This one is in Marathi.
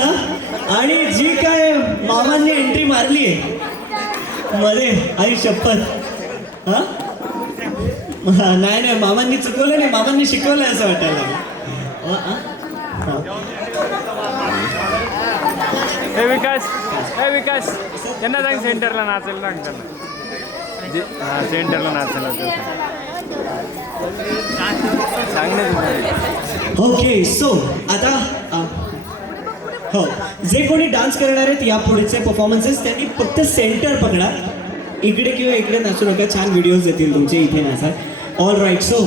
झालं. आणि जी काय मामांनी एंट्री मारली आहे मध्ये, आई शपथ. हा नाही नाही, मामांनी चुकवलं नाही, मामांनी शिकवलं असं वाटायला लागलं. हे विकास त्यांना सांग सेंटरला नाचायला सांग त्यांना. हां सेंटरला नाचायला सांग ना. ओके सो आता हो, जे कोणी डान्स करणार आहेत या पुढचे परफॉर्मन्सेस त्यांनी फक्त सेंटर पकडा. इकडे किंवा इकडे नाचू नका, छान व्हिडिओज येतील तुमचे इथे नाचा. All right. सो